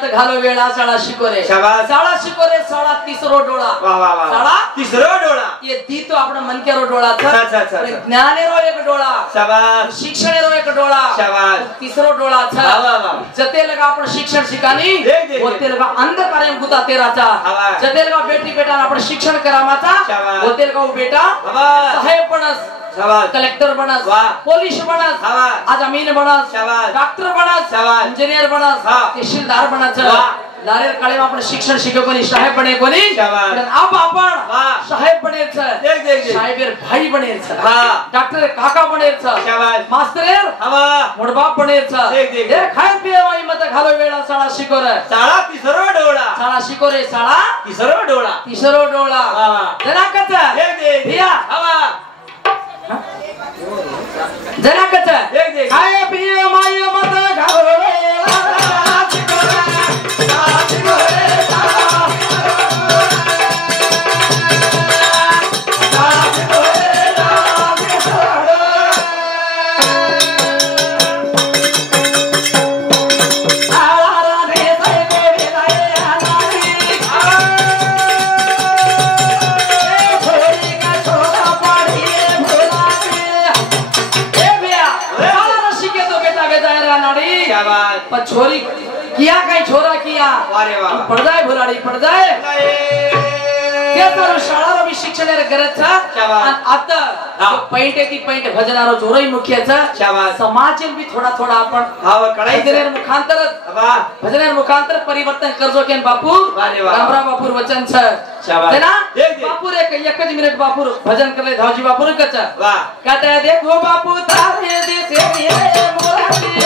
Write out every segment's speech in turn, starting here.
मत घालो वेळा साळा शिकोरे शाबाश साळा शिकोरे साळा तिसरो डोळा वाह वाह वाह साळा तिसरो डोळा ये दी तो आपण मन केरो डोळा अच्छा ज्ञानेरो एक डोळा शाबाश शिक्षणेरो एक डोळा शाबाश तिसरो डोळा वाह वाह वाह जते लगा आपण शिक्षण शिकानी होते लगा अंधकारे गुता तेराचा जते लगा बेटी बेटा आपण शिक्षण करामाचा होते लगा बेटा साहेब बनस कलेक्टर बनस पोलीस बनस आज अमीन बनस डॉक्टर बनस इंजिनियर बनस तहसीलदार बनस लारेर काळे आपण शिक्षण शिके कोणी साहेब बने कोणी अब आपण साहेब बनेच साहेबेर भाई बनेच डॉक्टर काका बनेच मास्टर मोडबाप बनेच हे खाय पिवाई मत घालो वेळा साळा शिकोर साळा तिसरो डोळा साळा शिकोरे साळा तिसरो डोळा जनाकच धिया जनाकच खाय पिवाई मत घालो वेळा पर छोरी किया काही छोरा किया पडजाय भुलाडी पडजाय ते तर शाळा भी शिक्षणाला गरज छ आणि आता पॉइंट आहे ती पॉइंट भजनारो जोरई मुख्याचा समाजन भी थोडा थोडा आपण कडाई देणार मुखांतर भजनार मुखांतर परिवर्तन करजो केन बापू रामराव बापूर वचन छ ना बापूर एक मिनिट बापूर भजन करले धावजी बापूर कच कहता है देखो बापू तारे देते ये मोराती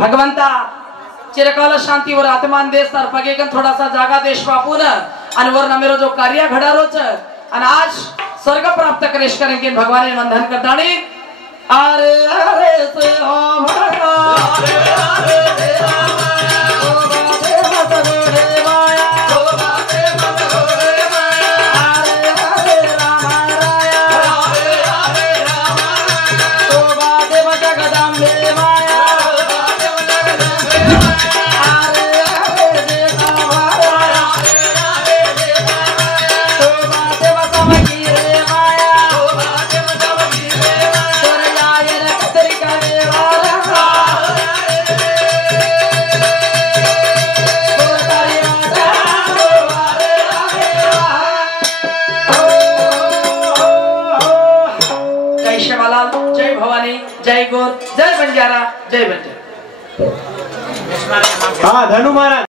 भगवंता चिरकाल शांतीवर आत्मान देश तर पगेकन थोडासा जागा देश बापून आणि वर नमेरो जो कार्य घडारोच आणि आज स्वर्ग प्राप्त करेश करेंगे भगवान बंधन करताणी अरे अरे से हो भगवान जय गोर जय बंजारा जय बंजारा। हाँ धनु महाराज।